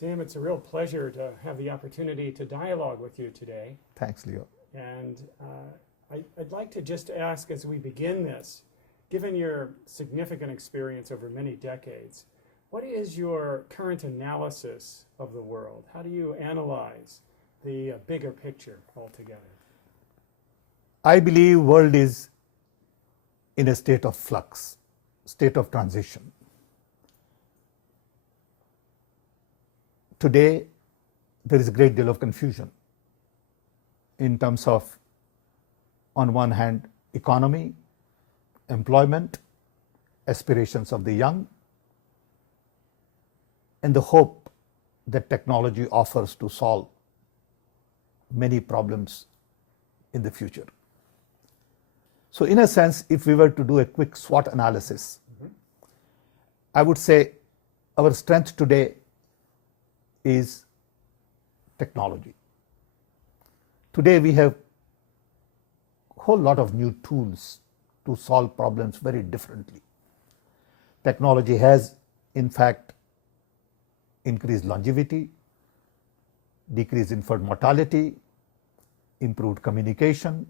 Sam, it's a real pleasure to have the opportunity to dialogue with you today. Thanks, Leo. And I'd like to just ask as we begin this, given your significant experience over many decades, what is your current analysis of the world? How do you analyze the bigger picture altogether? I believe world is in a state of flux, state of transition. Today, there is a great deal of confusion in terms of, on one hand, economy, employment, aspirations of the young, and the hope that technology offers to solve many problems in the future. So in a sense, if we were to do a quick SWOT analysis, I would say our strength today is technology. Today we have a whole lot of new tools to solve problems very differently. Technology has, in fact, increased longevity, decreased infant mortality, improved communication,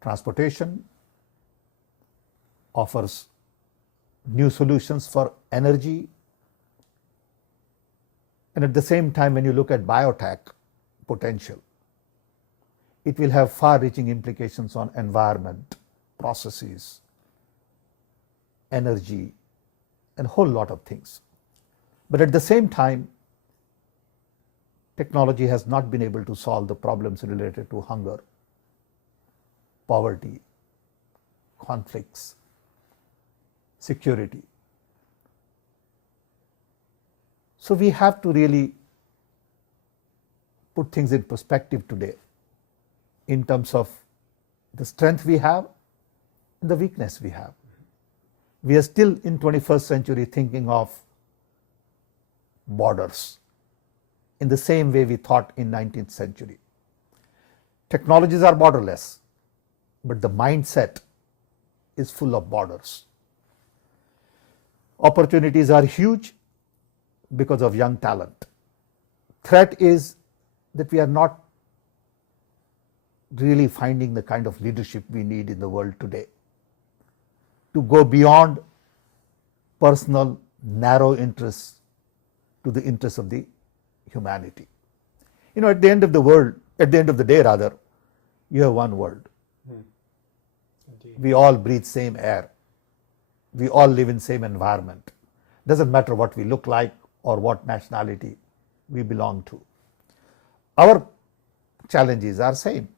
transportation, offers new solutions for energy. And at the same time, when you look at biotech potential, it will have far-reaching implications on environment, processes, energy, and a whole lot of things. But at the same time, technology has not been able to solve the problems related to hunger, poverty, conflicts, security. So we have to really put things in perspective today in terms of the strength we have and the weakness we have. We are still in 21st century thinking of borders in the same way we thought in 19th century. Technologies are borderless, but the mindset is full of borders. Opportunities are huge because of young talent. Threat is that we are not really finding the kind of leadership we need in the world today to go beyond personal, narrow interests to the interests of the humanity. You know, at the end of the day, you have one world. Indeed. We all breathe same air. We all live in same environment. Doesn't matter what we look like or what nationality we belong to. Our challenges are same.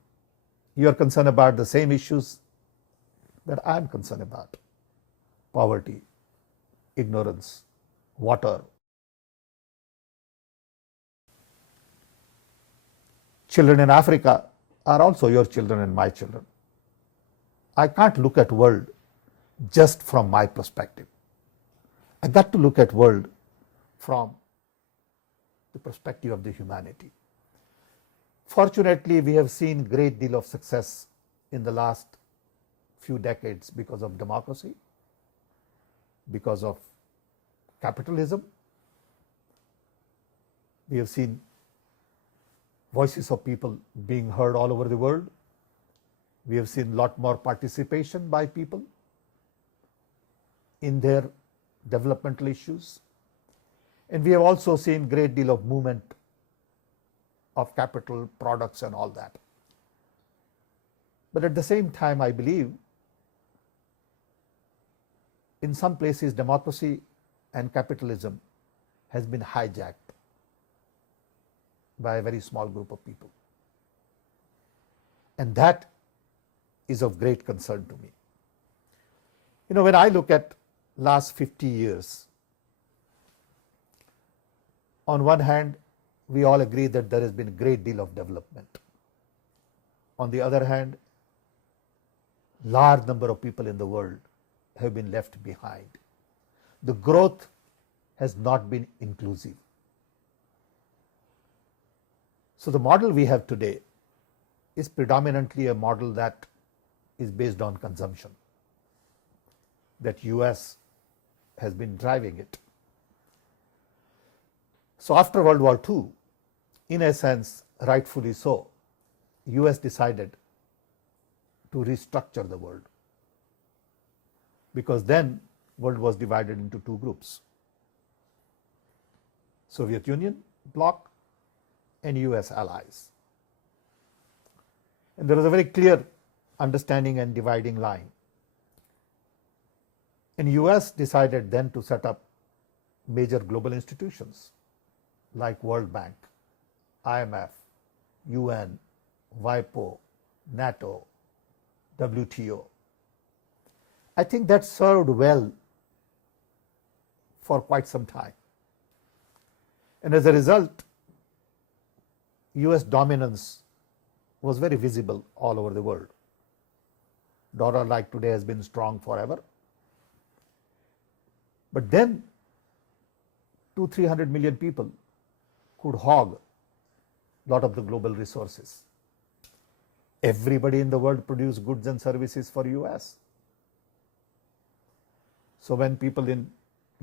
You are concerned about the same issues that I am concerned about. Poverty, ignorance, water. Children in Africa are also your children and my children. I can't look at world just from my perspective. I got to look at world from the perspective of the humanity. Fortunately, we have seen great deal of success in the last few decades because of democracy, because of capitalism. We have seen voices of people being heard all over the world. We have seen a lot more participation by people in their developmental issues. And we have also seen great deal of movement of capital, products and all that. But at the same time, I believe in some places democracy and capitalism has been hijacked by a very small group of people. And that is of great concern to me. You know, when I look at last 50 years, on one hand, we all agree that there has been a great deal of development. On the other hand, large number of people in the world have been left behind. The growth has not been inclusive. So the model we have today is predominantly a model that is based on consumption, that US has been driving it. So after World War II, in a sense, rightfully so, US decided to restructure the world, because then world was divided into two groups: Soviet Union bloc and US allies. And there was a very clear understanding and dividing line. And US decided then to set up major global institutions like World Bank, IMF, UN, WIPO, NATO, WTO. I think that served well for quite some time. And as a result, US dominance was very visible all over the world. Dollar like today has been strong forever. But then 200-300 million people could hog a lot of the global resources. Everybody in the world produced goods and services for US. So when people in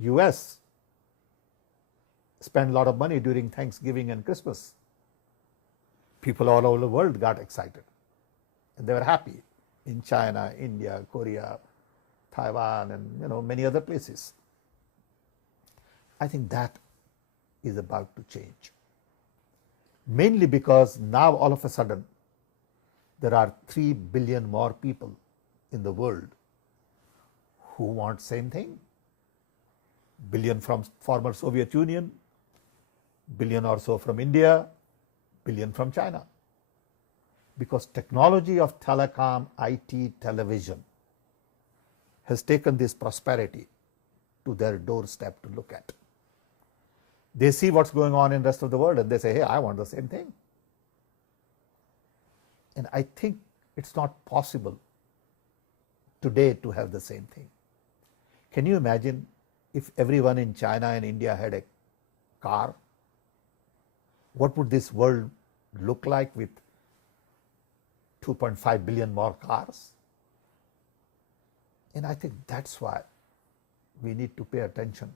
US spend a lot of money during Thanksgiving and Christmas, people all over the world got excited and they were happy in China, India, Korea, Taiwan, and many other places. I think that is about to change, mainly because now all of a sudden there are 3 billion more people in the world who want same thing. Billion from former Soviet Union, billion or so from India, billion from China. Because technology of telecom, IT, television has taken this prosperity to their doorstep to look at. They see what's going on in the rest of the world and they say, hey, I want the same thing. And I think it's not possible today to have the same thing. Can you imagine if everyone in China and India had a car? What would this world look like with 2.5 billion more cars? And I think that's why we need to pay attention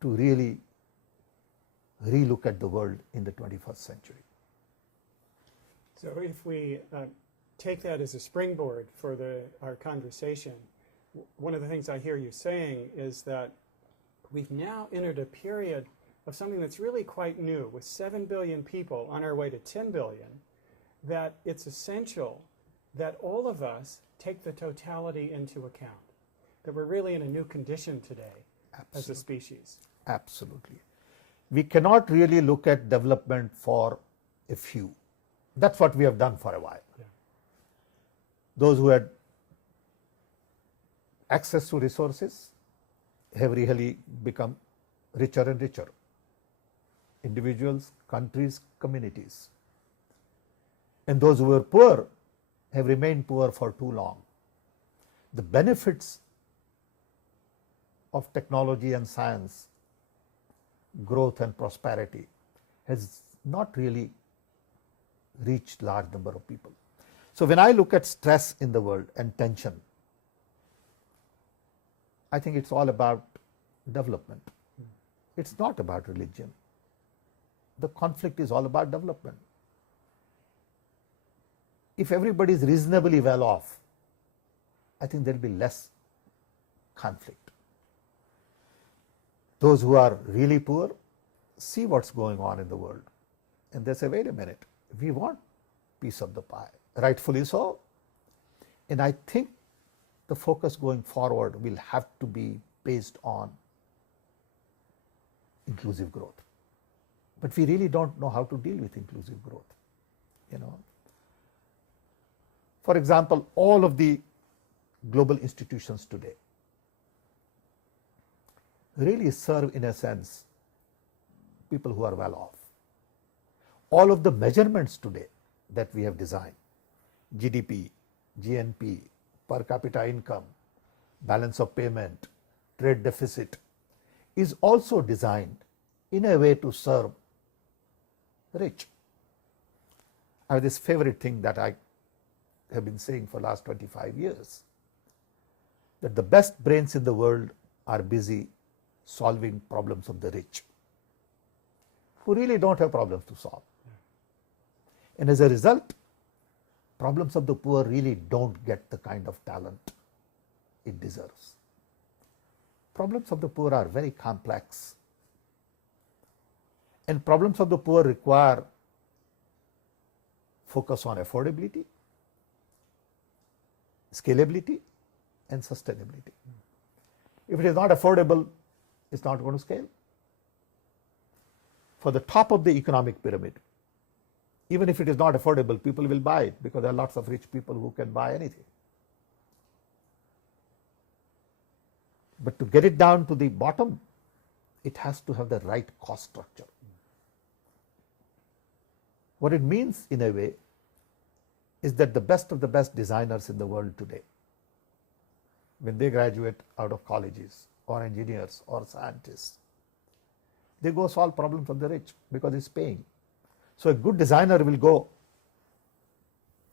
to really relook at the world in the 21st century. So if we take that as a springboard for our conversation, one of the things I hear you saying is that we've now entered a period of something that's really quite new, with 7 billion people on our way to 10 billion, that it's essential that all of us take the totality into account, that we're really in a new condition today. Absolutely. As a species. Absolutely. We cannot really look at development for a few. That's what we have done for a while. Yeah. Those who had access to resources have really become richer and richer. Individuals, countries, communities. And those who were poor have remained poor for too long. The benefits of technology and science, growth and prosperity, has not really reached large number of people. So when I look at stress in the world and tension, I think it's all about development. It's not about religion. The conflict is all about development. If everybody is reasonably well off, I think there will be less conflict. Those who are really poor see what's going on in the world and they say, wait a minute, we want piece of the pie, rightfully so. And I think the focus going forward will have to be based on inclusive growth. But we really don't know how to deal with inclusive growth. For example, all of the global institutions today really serve, in a sense, people who are well off. All of the measurements today that we have designed, GDP, GNP, per capita income, balance of payment, trade deficit, is also designed in a way to serve rich. I have this favorite thing that I have been saying for the last 25 years, that the best brains in the world are busy solving problems of the rich, who really don't have problems to solve. And as a result, problems of the poor really don't get the kind of talent it deserves. Problems of the poor are very complex, and problems of the poor require focus on affordability, scalability, and sustainability. If it is not affordable, it's not going to scale. For the top of the economic pyramid, even if it is not affordable, people will buy it because there are lots of rich people who can buy anything. But to get it down to the bottom, it has to have the right cost structure. What it means in a way is that the best of the best designers in the world today, when they graduate out of colleges or engineers or scientists, they go solve problems of the rich because it's paying. So a good designer will go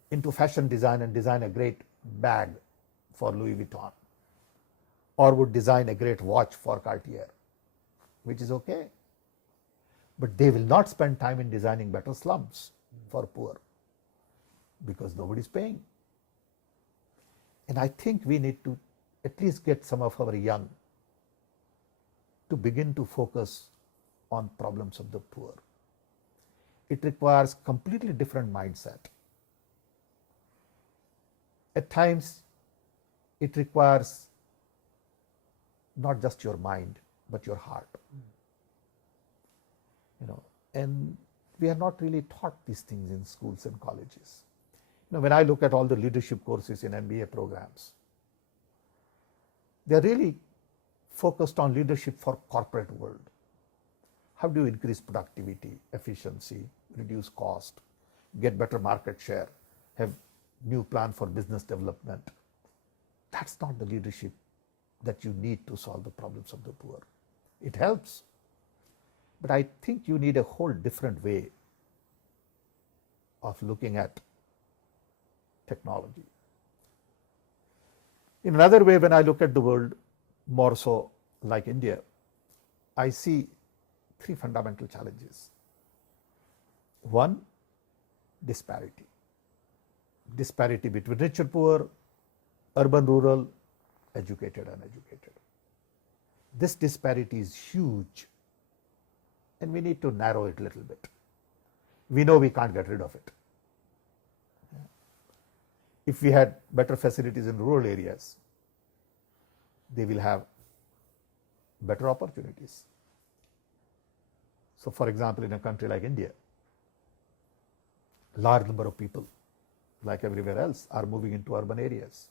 into fashion design and design a great bag for Louis Vuitton, or would design a great watch for Cartier, which is okay. But they will not spend time in designing better slums for poor because nobody is paying. And I think we need to at least get some of our young to begin to focus on problems of the poor. It requires completely different mindset. At times, it requires not just your mind, but your heart. And we are not really taught these things in schools and colleges. When I look at all the leadership courses in MBA programs, they are really focused on leadership for corporate world. How do you increase productivity, efficiency, reduce cost, get better market share, have new plan for business development? That's not the leadership that you need to solve the problems of the poor. It helps, but I think you need a whole different way of looking at technology. In another way, when I look at the world more so like India, I see three fundamental challenges. One, disparity. Disparity between rich and poor, urban, rural, educated, uneducated. This disparity is huge, and we need to narrow it a little bit. We know we can't get rid of it. If we had better facilities in rural areas, they will have better opportunities. So, for example, in a country like India, large number of people, like everywhere else, are moving into urban areas.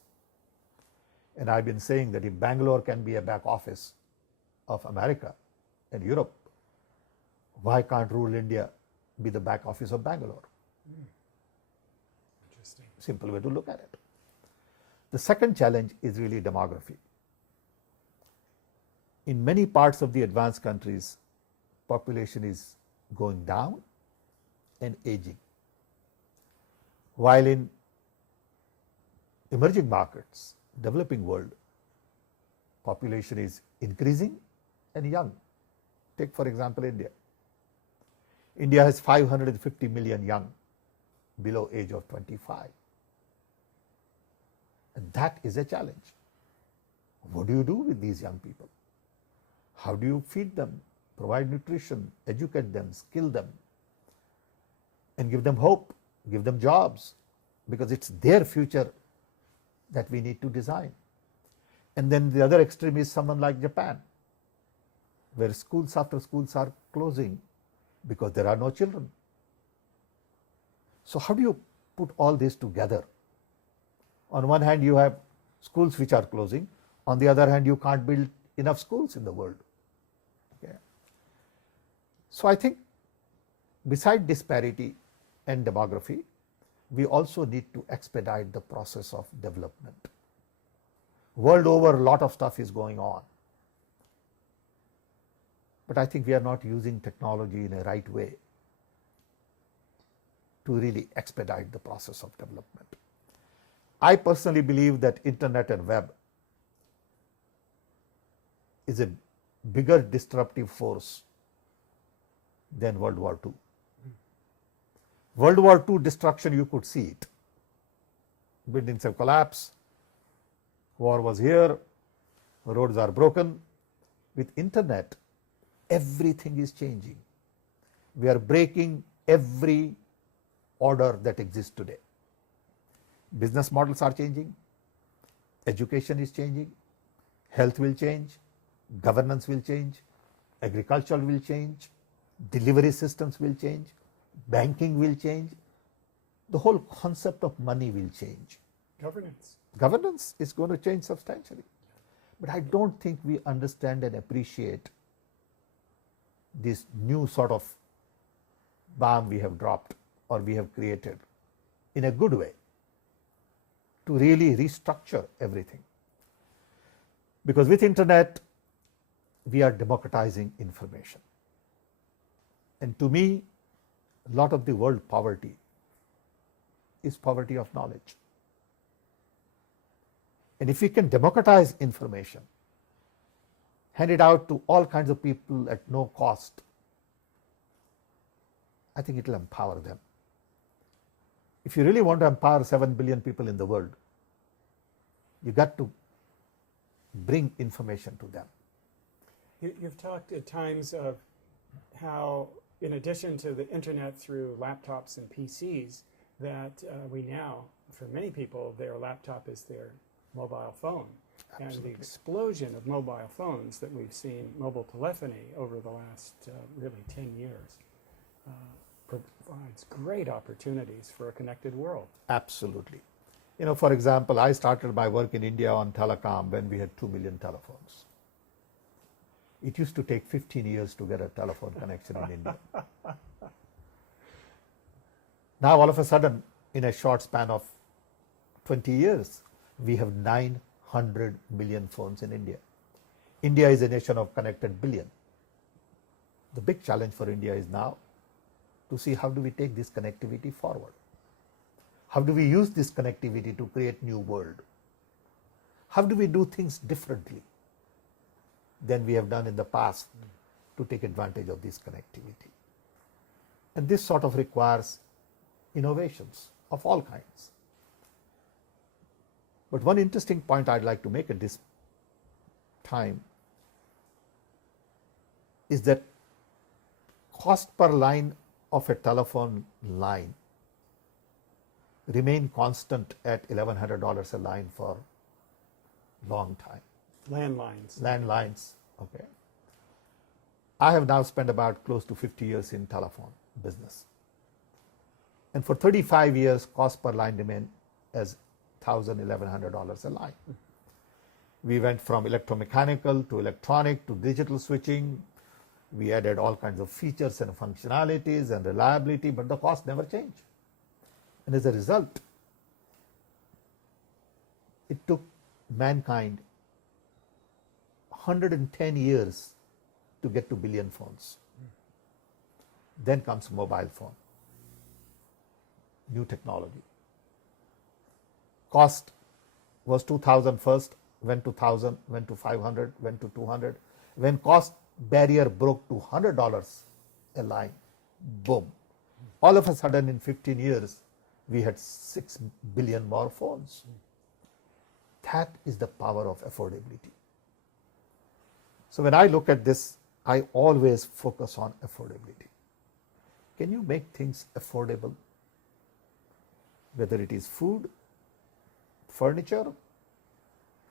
And I've been saying that if Bangalore can be a back office of America and Europe, why can't rural India be the back office of Bangalore? Interesting. Simple way to look at it. The second challenge is really demography. In many parts of the advanced countries, population is going down and aging, while in emerging markets, developing world, population is increasing and young. Take, for example, India. India has 550 million young below age of 25. And that is a challenge. What do you do with these young people? How do you feed them, provide nutrition, educate them, skill them, and give them hope, give them jobs, because it's their future that we need to design. And then the other extreme is someone like Japan, where schools after schools are closing because there are no children. So how do you put all this together? On one hand, you have schools which are closing. On the other hand, you can't build enough schools in the world. Okay. So I think beside disparity and demography, we also need to expedite the process of development. World over, a lot of stuff is going on. But I think we are not using technology in a right way to really expedite the process of development. I personally believe that internet and web is a bigger disruptive force than World War II. World War II destruction, you could see it. Buildings have collapsed, war was here, roads are broken. With internet, everything is changing. We are breaking every order that exists today. Business models are changing, education is changing, health will change, governance will change, agriculture will change, delivery systems will change, banking will change, the whole concept of money will change. Governance is going to change substantially. But I don't think we understand and appreciate this new sort of bomb we have dropped or we have created in a good way to really restructure everything. Because with internet, we are democratizing information. And to me, a lot of the world poverty is poverty of knowledge. And if we can democratize information, hand it out to all kinds of people at no cost, I think it will empower them. If you really want to empower 7 billion people in the world, you got to bring information to them. You've talked at times of how, in addition to the internet through laptops and PCs, that we now, for many people, their laptop is their mobile phone. Absolutely. And the explosion of mobile phones that we've seen, mobile telephony, over the last really 10 years, provides great opportunities for a connected world. Absolutely. You know, for example, I started my work in India on telecom when we had 2 million telephones. It used to take 15 years to get a telephone connection in India. Now, all of a sudden, in a short span of 20 years, we have 900 million phones in India. India is a nation of connected billion. The big challenge for India is now to see how do we take this connectivity forward. How do we use this connectivity to create new world? How do we do things differently than we have done in the past to take advantage of this connectivity? And this sort of requires innovations of all kinds. But one interesting point I'd like to make at this time is that cost per line of a telephone line remain constant at $1,100 a line for long time. Landlines, okay. I have now spent about close to 50 years in telephone business. And for 35 years, cost per line remained as $1,000, $1,100 a line. We went from electromechanical to electronic to digital switching. We added all kinds of features and functionalities and reliability, but the cost never changed. And as a result, it took mankind 110 years to get to billion phones. Then comes mobile phone, new technology. Cost was 2,000 first, went to 1,000, went to 500, went to 200. When cost barrier broke to $100 a line, boom. All of a sudden in 15 years, we had 6 billion more phones. That is the power of affordability. So when I look at this, I always focus on affordability. Can you make things affordable? Whether it is food, furniture,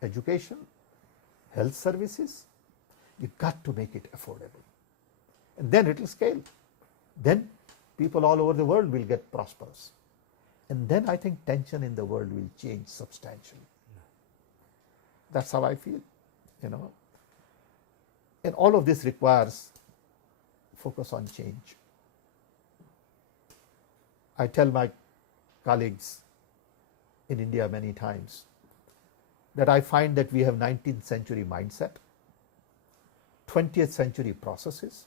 education, health services, you got to make it affordable. And then it will scale. Then people all over the world will get prosperous. And then I think tension in the world will change substantially. That's how I feel, you know. And all of this requires focus on change. I tell my colleagues in India many times that I find that we have 19th century mindset, 20th century processes,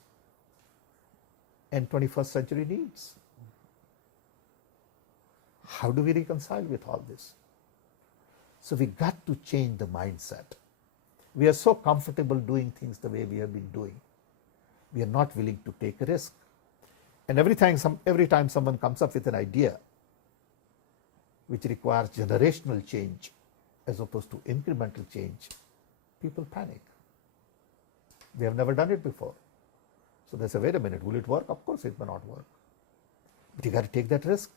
and 21st century needs. How do we reconcile with all this? So we got to change the mindset. We are so comfortable doing things the way we have been doing. We are not willing to take a risk. And every time someone comes up with an idea which requires generational change as opposed to incremental change, people panic. They have never done it before. So they say, wait a minute, will it work? Of course it may not work. But you got to take that risk.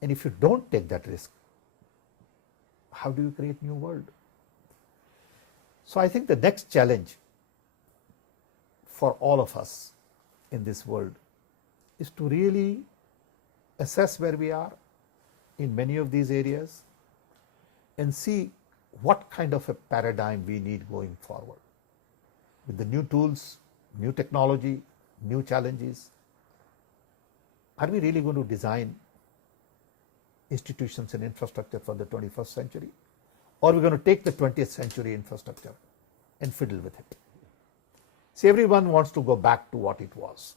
And if you don't take that risk, how do you create new world? So I think the next challenge for all of us in this world is to really assess where we are in many of these areas and see what kind of a paradigm we need going forward. With the new tools, new technology, new challenges, are we really going to design institutions and infrastructure for the 21st century? Or are we going to take the 20th century infrastructure and fiddle with it? See, everyone wants to go back to what it was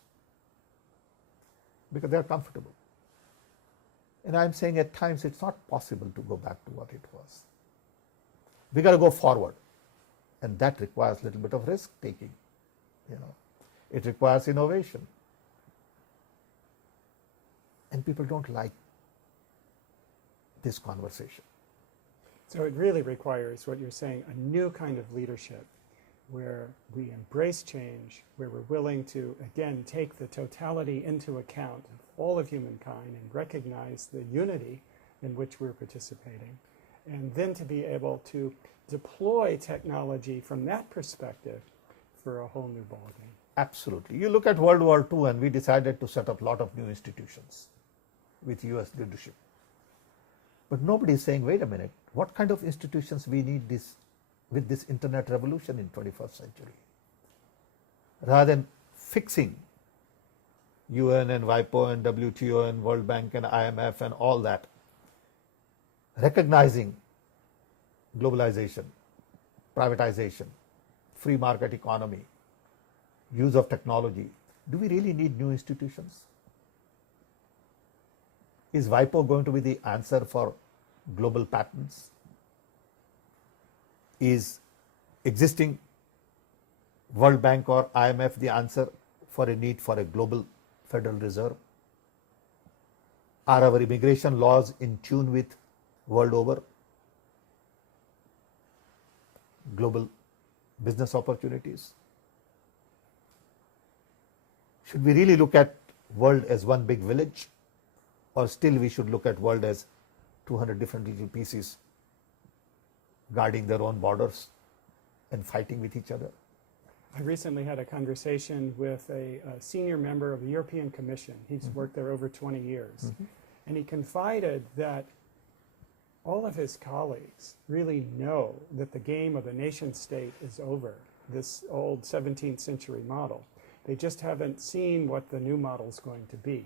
because they are comfortable. And I'm saying at times it's not possible to go back to what it was. We got to go forward. And that requires a little bit of risk taking. It requires innovation. And people don't like this conversation. So it really requires, what you're saying, a new kind of leadership where we embrace change, where we're willing to, again, take the totality into account of all of humankind and recognize the unity in which we're participating, and then to be able to deploy technology from that perspective for a whole new ballgame. Absolutely. You look at World War II and we decided to set up a lot of new institutions with US leadership. But nobody is saying, wait a minute, what kind of institutions we need with this internet revolution in 21st century? Rather than fixing UN and WIPO and WTO and World Bank and IMF and all that, recognizing globalization, privatization, free market economy, use of technology, do we really need new institutions? Is WIPO going to be the answer for global patents? Is existing World Bank or IMF the answer for a need for a global Federal Reserve? Are our immigration laws in tune with world over global business opportunities? Should we really look at world as one big village, or still we should look at world as 200 different little pieces guarding their own borders and fighting with each other? I recently had a conversation with a senior member of the European Commission. He's worked there over 20 years. And he confided that all of his colleagues really know that the game of the nation state is over, this old 17th century model. They just haven't seen what the new model is going to be.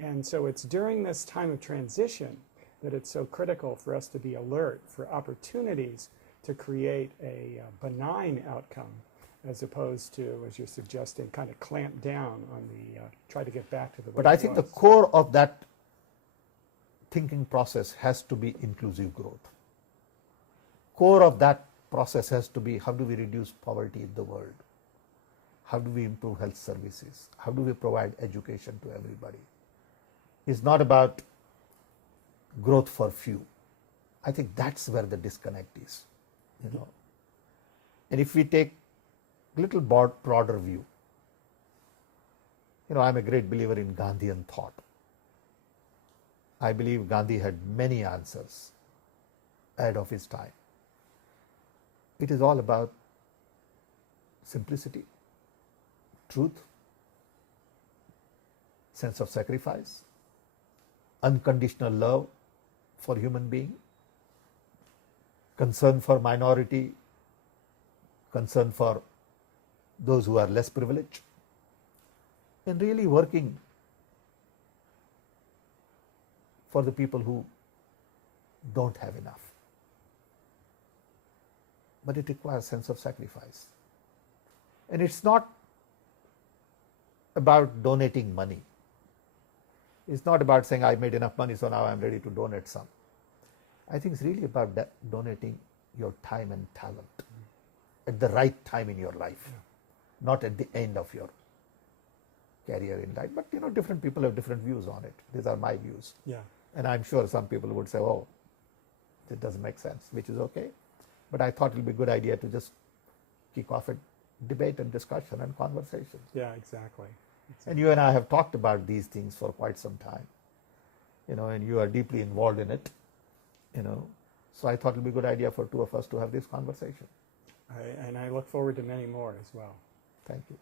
And so it's during this time of transition that it's so critical for us to be alert for opportunities to create a benign outcome, as opposed to, as you're suggesting, kind of clamp down on the, try to get back to the way But I think the core of that thinking process has to be inclusive growth. Core of that process has to be, how do we reduce poverty in the world? How do we improve health services? How do we provide education to everybody? It's not about growth for few. I think that's where the disconnect is, And if we take a little broader view, I'm a great believer in Gandhian thought. I believe Gandhi had many answers ahead of his time. It is all about simplicity, truth, sense of sacrifice, unconditional love for human being, concern for minority, concern for those who are less privileged, and really working for the people who don't have enough. But it requires sense of sacrifice. And it's not about donating money. It's not about saying I made enough money, so now I'm ready to donate some. I think it's really about donating your time and talent at the right time in your life, not at the end of your career in life. But different people have different views on it. These are my views. Yeah. And I'm sure some people would say, oh, it doesn't make sense, which is okay. But I thought it would be a good idea to just kick off a debate and discussion and conversation. Yeah, exactly. And you and I have talked about these things for quite some time, and you are deeply involved in it, So I thought it would be a good idea for two of us to have this conversation. And I look forward to many more as well. Thank you.